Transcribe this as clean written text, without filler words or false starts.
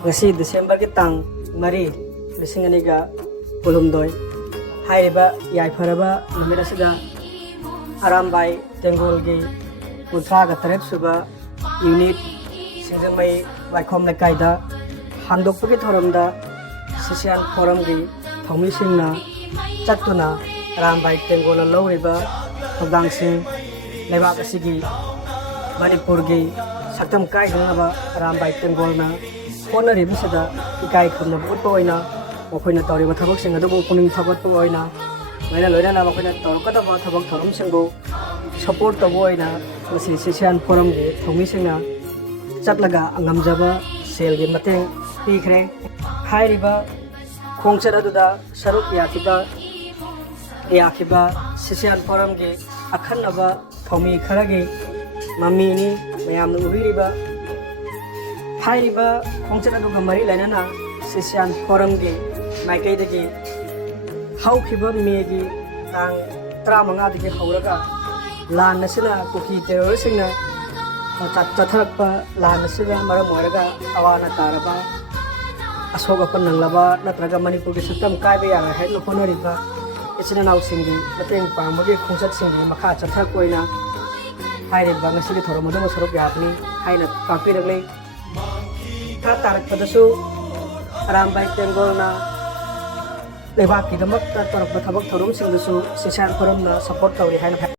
ngasi Desember ki tang mari lising aniga kulumdoi hairiba yaifaraba numira sida arambai tengol gi kuntra ga tarep suba unit singjamai waikhom na kaida handok pagi thoramda sisian forum gi thongmi singna chatuna arambai tengol lawriba thogdang sing lebak asigi manipur gi saktam kai dungaba arambai tengol na Kona rin sa ikay kung nabuot po ay na makoy na tawari matabag sing adobo kuning tabat po ay na may naloy na makoy na tawari ka taba tabag tarum singgo support po ay na nasisisiyan forum di tumising na chatlaga ang amjaba sale di mateng pikre hai riba kung sa da saruk yakiba sisiyan forum di akan na ba tumi karagi mami ni mayam na ubiriba Hairiba khongchana duga mari lainana sesian forum gi maikai dagi haukiba megi tang 35 dagi hauraga lan nasina kuki terrorist singna chatharakpa lan nasina maram moiraga awana taraba asoga pananglaba natraga manipur gi saktam kaiba yanga headno phonoriba ichina naw singi mateng pamagi khongchat singi makha chatharak koina hairiba ngasigi thoromodo sorok yapni haina kapiragle tarik pada su arambai tenggol na lebak kita mak tarik pada tabak thorum sing su sisan forum na support kau di hai na